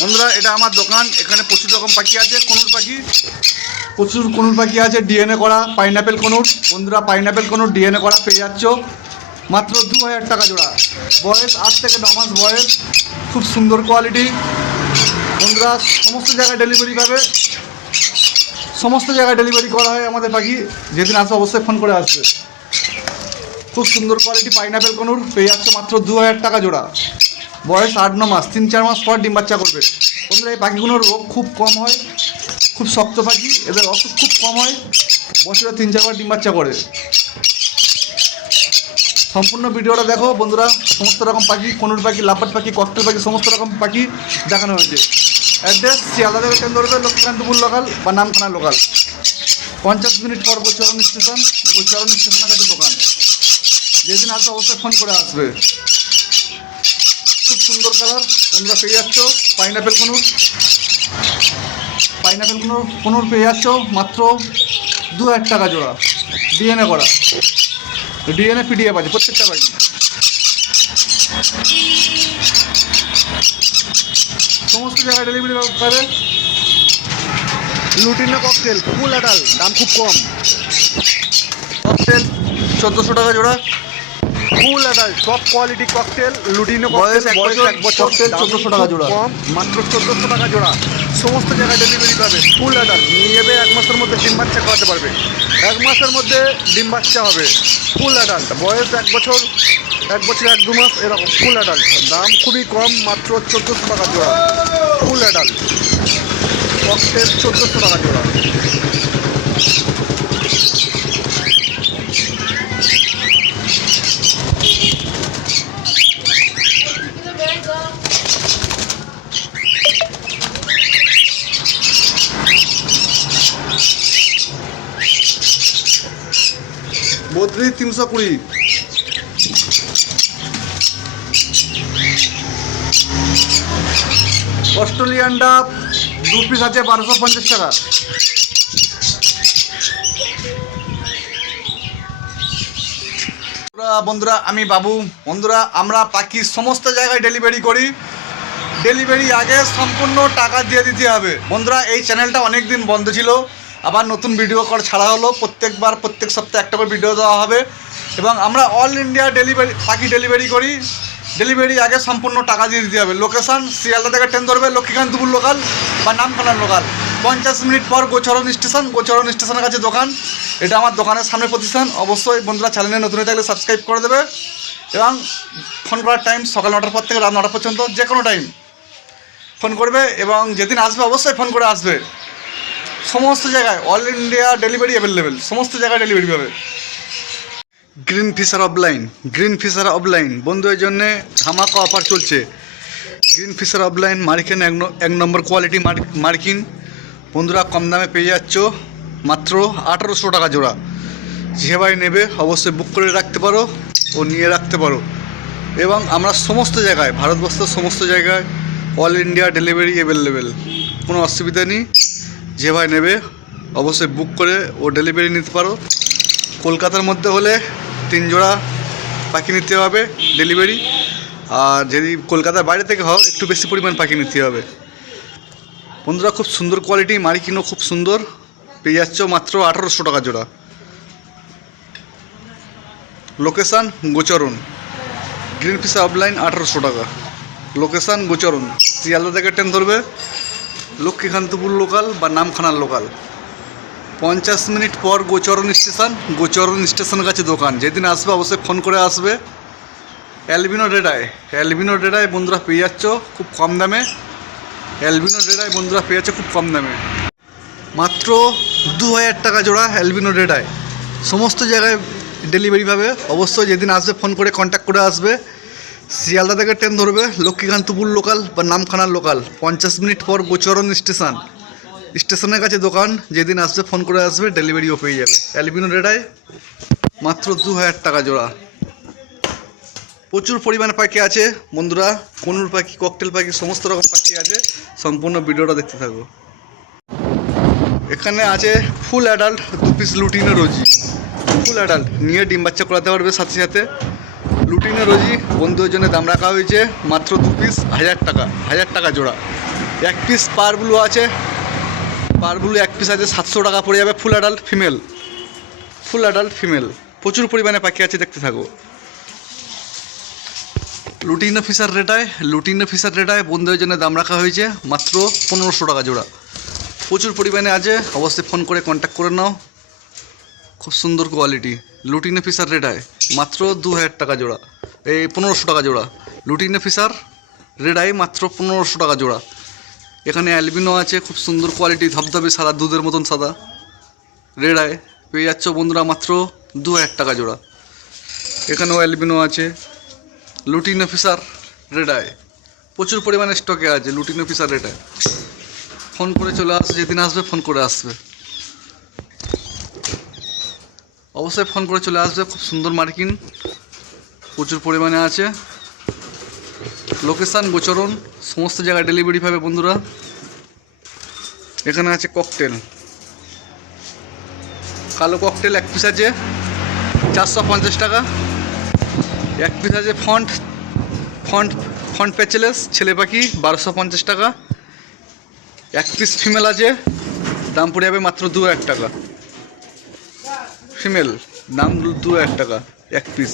বন্ধুরা এটা আমার দোকান। এখানে প্রচুর রকম পাখি আছে, কনুর পাখি, প্রচুর কনুর পাখি আছে, ডিএনএ করা পাইনাপেল কনুর। বন্ধুরা পাইনাপেল কনুর ডিএনএ করা পেয়ে যাচ্ছ মাত্র 2000 টাকা জোড়া। বয়স 8 থেকে 9 মাস বয়স, খুব সুন্দর কোয়ালিটি। বন্ধুরা সমস্ত জায়গায় ডেলিভারি পাবে, সমস্ত জায়গায় ডেলিভারি করা হয় আমাদের পাখি। যেদিন আসবে অবশ্যই ফোন করে আসবে। খুব সুন্দর কোয়ালিটি পাইনাপেল কনুর পেয়ে যাচ্ছ মাত্র 2000 টাকা জোড়া। বয়স 8-9 মাস, 3-4 মাস পর ডিম বাচ্চা করবে। বন্ধুরা এই পাখিগুলোর রোগ খুব কম হয়, খুব শক্ত পাখি, এদের অসুখ খুব কম হয়, বছরে 3-4 বার ডিম বাচ্চা করে। সম্পূর্ণ ভিডিওটা দেখো বন্ধুরা। সমস্ত রকম পাখি, কনুর পাখি, লাপাট পাখি, ককটেল পাখি, সমস্ত রকম পাখি দেখানো হয়েছে। অ্যাড্রেস শিয়ালদা থেকে ট্রেন ধরবে, লক্ষ্মীকান্তপুর লোকাল বা নামখানা লোকাল। 50 মিনিট পর গোচরণ স্টেশন, গোচরণ স্টেশনের কাছে দোকান। যেদিন আসবে অবশ্যই ফোন করে আসবে। খুব সুন্দর কালার বন্ধুরা পেয়ে যাচ্ছ পাইনাপেল কনুর। পাইনাপেল কনুর পেয়ে যাচ্ছ মাত্র 2000 টাকা জোড়া। ডিএনএ করা, ডিএনএ পিডিএফ আছে প্রত্যেকটা পাখি। সমস্ত জায়গায় ডেলিভারি পাবে। লুটিনো ককটেল ফুল অ্যাডাল, দাম খুব কম। ককটেল 1400 টাকা জোড়া, full adult top quality cocktail lutino. বয়স 1 বছর, ককটেল 1400 টাকা জোড়া, কম মাত্র 1400 টাকা জোড়া। সমস্ত জায়গায় ডেলিভারি পাবে। ফুল অ্যাডাল্ট নিয়ে যাবে, 1 মাসের মধ্যে ডিম বাচ্চা করাতে পারবে। 1 মাসের মধ্যে ডিম বাচ্চা হবে। ফুল অ্যাডাল্ট, বয়স 1 বছর, 1-2 মাস এরকম। ফুল অ্যাডাল্ট, দাম খুবই কম, মাত্র 1400 টাকা জোড়া। ফুল অ্যাডাল্ট ককটেল 1400 টাকা জোড়া। বদ্রি 320। অস্ট্রেলিয়ান ডাব 2 পিস আছে 1250 টাকা। বন্ধুরা আমি বাবু। বন্ধুরা আমরা পাখি সমস্ত জায়গায় ডেলিভারি করি। ডেলিভারি আগে সম্পূর্ণ টাকা দিয়ে দিতে হবে। বন্ধুরা এই চ্যানেলটা অনেক দিন বন্ধ ছিল, আবার নতুন ভিডিও করে ছাড়া হলো। প্রত্যেক সপ্তাহে একটা করে ভিডিও দেওয়া হবে। এবং আমরা অল ইন্ডিয়া ডেলিভারি পাখি ডেলিভারি করি। ডেলিভারি আগে সম্পূর্ণ টাকা দিয়ে দিতে হবে। লোকেশান শিয়ালদা থেকে ট্রেন ধরবে, লক্ষ্মীকান্তপুর লোকাল বা নামখানা লোকাল। 50 মিনিট পর গোচরণ স্টেশন, গোচরণ স্টেশনের কাছে দোকান। এটা আমার দোকানের সামনে প্রতিষ্ঠান। অবশ্যই বন্ধুরা চ্যানেলে নতুন হয়ে থাকলে সাবস্ক্রাইব করে দেবে। এবং ফোন করার টাইম সকাল 9টার পর থেকে রাত 9টা পর্যন্ত, যে কোনো টাইম ফোন করবে। এবং যেদিন আসবে অবশ্যই ফোন করে আসবে। সমস্ত জায়গায় অল ইন্ডিয়া ডেলিভারি অ্যাভেলেবেল, সমস্ত জায়গায় ডেলিভারি পাবে। Green Fisher offline, Green Fisher offline বন্ধুদের জন্যে ধামাকা অফার চলছে। গ্রিন ফিশার অফলাইন মার্কিন 1 নম্বর কোয়ালিটি মার্কিন। বন্ধুরা কম দামে পেয়ে যাচ্ছ মাত্র 1800 টাকা জোড়া। যে ভাই নেবে অবশ্যই বুক করে রাখতে পারো ও নিয়ে রাখতে পারো। এবং আমরা সমস্ত জায়গায়, ভারতবর্ষের সমস্ত জায়গায় অল ইন্ডিয়া ডেলিভারি অ্যাভেলেবেল, কোনো অসুবিধা নেই। যে ভাই নেবে অবশ্যই বুক করে ও ডেলিভারি নিতে পারো। কলকাতার মধ্যে হলে 3 জোড়া পাখি নিতে হবে ডেলিভারি। আর যদি কলকাতার বাইরে থেকে হয় একটু বেশি পরিমাণ পাখি নিতে হবে। বন্ধুরা খুব সুন্দর কোয়ালিটি মার্কিনও খুব সুন্দর পেয়ে যাচ্ছ মাত্র 1800 টাকা জোড়া। লোকেশান গোচরণ, গ্রিন ফিশার অফলাইন 1800 টাকা। লোকেশান গোচরণ, শিয়ালদা থেকে ট্রেন ধরবে, লক্ষ্মীকান্তপুর লোকাল বা নামখানার লোকাল। 50 মিনিট পর গোচরণ স্টেশন, গোচরণ স্টেশনের কাছে দোকান। যেদিন আসবে অবশ্যই ফোন করে আসবে। অ্যালবিনো রেডাই, অ্যালবিনো রেডাই বন্ধুরা পেয়ে যাচ্ছ খুব কম দামে। অ্যালবিনো রেডাই বন্ধুরা পেয়ে যাচ্ছে খুব কম দামে, মাত্র 2000 টাকা জোড়া। অ্যালবিনো রেডাই সমস্ত জায়গায় ডেলিভারি পাবে। অবশ্যই যেদিন আসবে ফোন করে কন্ট্যাক্ট করে আসবে। শিয়ালদা থেকে ট্রেন ধরবে, লক্ষ্মীকান্তপুর লোকাল বা নামখানার লোকাল। 50 মিনিট পর গোচরণ স্টেশন, স্টেশনের কাছে দোকান। যেদিন আসবে ফোন করে আসবে, ডেলিভারিও পেয়ে যাবে। অ্যালবিনো রেডাই মাত্র 2000 টাকা জোড়া। প্রচুর পরিমাণে পাখি আছে বন্ধুরা, কনুর পাখি, ককটেল পাখি, সমস্ত রকম পাখি আছে। সম্পূর্ণ ভিডিওটা দেখতে থাকো। এখানে আছে ফুল অ্যাডাল্ট 2 পিস লুটিনো রোজি। ফুল অ্যাডাল্ট নিয়ে ডিম বাচ্চা করাতে পারবে সাথে সাথে। লুটিনো রোজি বন্ধুদের জন্য দাম রাখা হয়েছে মাত্র 2 পিস 1000 টাকা, 1000 টাকা জোড়া। এক পিস পার ব্লু আছে, পার ব্লু এক পিস আছে 700 টাকা পড়ে যাবে। Full adult female, full adult female, প্রচুর পরিমাণে পাখি আছে, দেখতে থাকো। লুটিনো ফিশার রেটায়, লুটিনো ফিশার রেটায় বন্ধুদের জন্য দাম রাখা হয়েছে মাত্র 1500 টাকা জোড়া। প্রচুর পরিমাণে আছে, অবশ্যই ফোন করে কন্ট্যাক্ট করে নাও। খুব সুন্দর কোয়ালিটি লুটিনো ফিশার রেটায় মাত্র 2000 টাকা জোড়া, এই 1500 টাকা জোড়া। লুটিনো ফিশার রেডাই মাত্র 1500 টাকা জোড়া। এখানে অ্যালবিনো আছে, খুব সুন্দর কোয়ালিটি, ধবধবে সাদা, দুধের মতন সাদা। রেডাই পেয়ে যাচ্ছ বন্ধুরা মাত্র 2000 টাকা জোড়া। এখানেও অ্যালবিনো আছে। লুটিনো ফিশার রেডাই প্রচুর পরিমাণে স্টকে আছে। লুটিনো ফিশার রেডাই ফোন করে চলে আসবে, যেদিন আসবে ফোন করে আসবে, অবশ্যই ফোন করে চলে আসবে। খুব সুন্দর মার্কিন, প্রচুর পরিমাণে আছে। লোকেশান গোচরণ, সমস্ত জায়গায় ডেলিভারি পাবে বন্ধুরা। এখানে আছে ককটেল, কালো ককটেল এক পিস আছে 450 টাকা। এক পিস আছে ফন্ট ফন্ট ফন্ট প্যাচেলেস ছেলে পাখি 1250 টাকা। এক পিস ফিমেল আছে, দাম পড়ে যাবে মাত্র 2000 টাকা। ফিমেল দাম 2000 টাকা এক পিস।